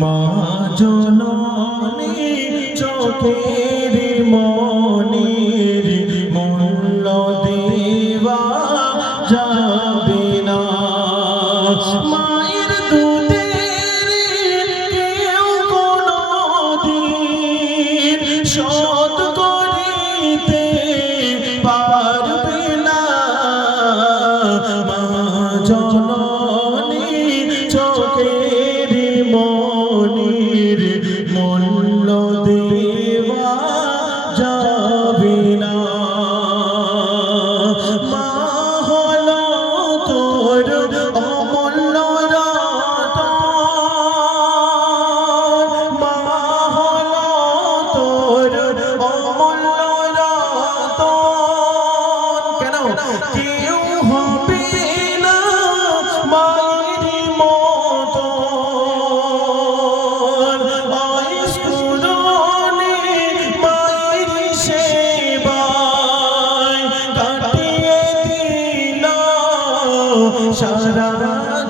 মা জননী চোখের মনির মূল্য দেওয়া যাবে না। মায়ের দুধের কেউ কোনদিন শোধ করিতে পারবে না। মা জননী চোখের মনির মূল্য দেওয়া যাবে না। মা হলো তোর অমূল্য রতন, মা হলো তোর অমূল্য রতন। কেন কেউ হবে না মায়ের মতো। সারা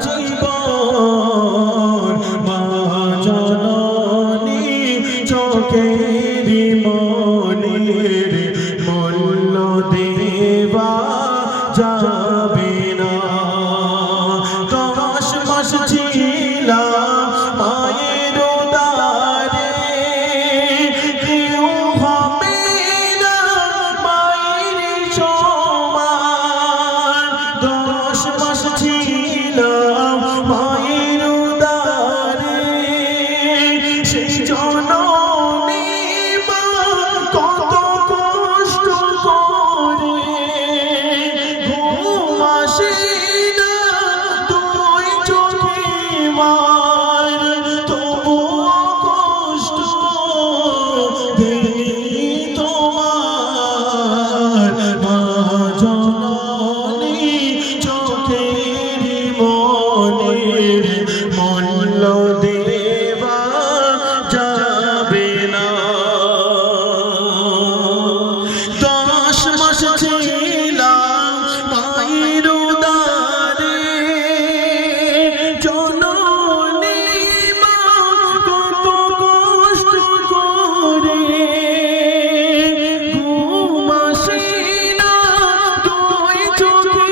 জীবন মা জননী চোখের মনির মূল্য দেওয়া যাবে না। 10 মাস ছিলাম মায়ের উদরে, কেউ হবে না মায়ের সমান। 10 মাস ছিলাম মায়ের উদরে, সেই জননী মা কত কষ্ট করে ঘুম আসে না দুই চোখে মার, তবুও কষ্ট দেই তোমার। মা জননী চোখের মনির মূল্য দেওয়া যাবে না। 10 মাস ছিলাম মায়ের উদরে, জননী মা কত কষ্ট করে ঘুম আসে না দুই চোখে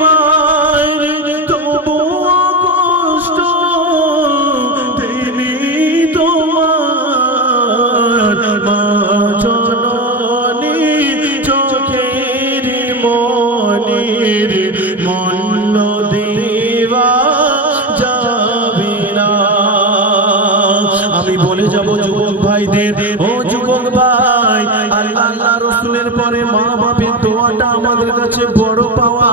মার, তবুও কষ্ট দেনি তোমার। মা জননী চোখের মনির মূল্য দেওয়া যাবে না। আমি বলে যাব যুবক ভাইদের, ও যুবক ভাই, আল্লাহ রাসূলের পরে মা বাপের দোয়াটা আমাদের কাছে বড় পাওয়া।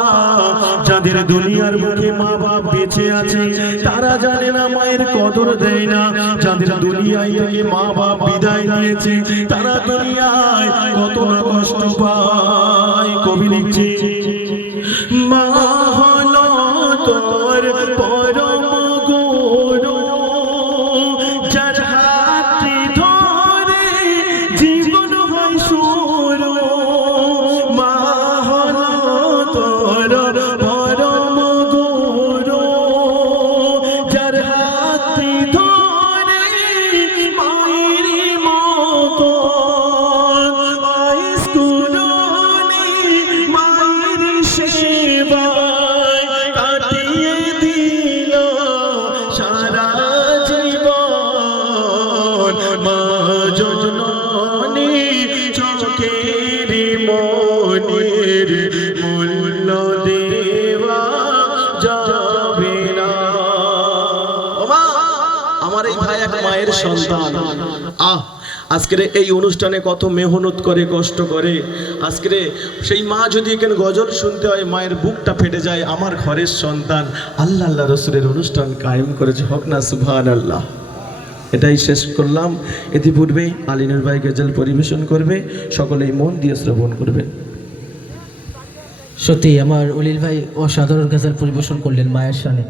যাদের দুনিয়ার বুকে মা বাপ বেঁচে আছে তারা জানে না মায়ের কদর দেয় না। যাদের দুনিয়ায় থেকে মা বাপ বিদায় নিয়েছে তারা দুনিয়ায় কত না কষ্ট পায়। কবি লিখছে, মা হলো তোর পরম গুরু, যার হাতে ধরে জীবন হয় শুরু। মা হলো তোর পরম গুরু, যার হাতে ধরে মায়ের মতো আইস কুরুনি মায়ের সেবায় কাটিয়ে দিল সারা জীবন। মা জননী চোখের মনির মূল্য দেওয়া যাবে না। ও মা, আমার এই ভাই এক মায়ের সন্তান। আজকের এই অনুষ্ঠানে কত মেহনত করে কষ্ট করে। আজকের সেই মা যদি এখানে গজল শুনতে হয় মায়ের বুকটা ফেটে যায়। আমার ঘরের সন্তান আল্লাহ আল্লাহ রসুলের অনুষ্ঠান কায়েম করেছে, হোক না সুবহানাল্লাহ। এটাই শেষ করলাম। ইতিপূর্বে আলিনুর ভাই গজল পরিবেশন করবে, সকলেই মন দিয়ে শ্রবণ করবেন। সত্যি আমার উলিল ভাই অসাধারণ গজল পরিবেশন করলেন মায়ের শানে।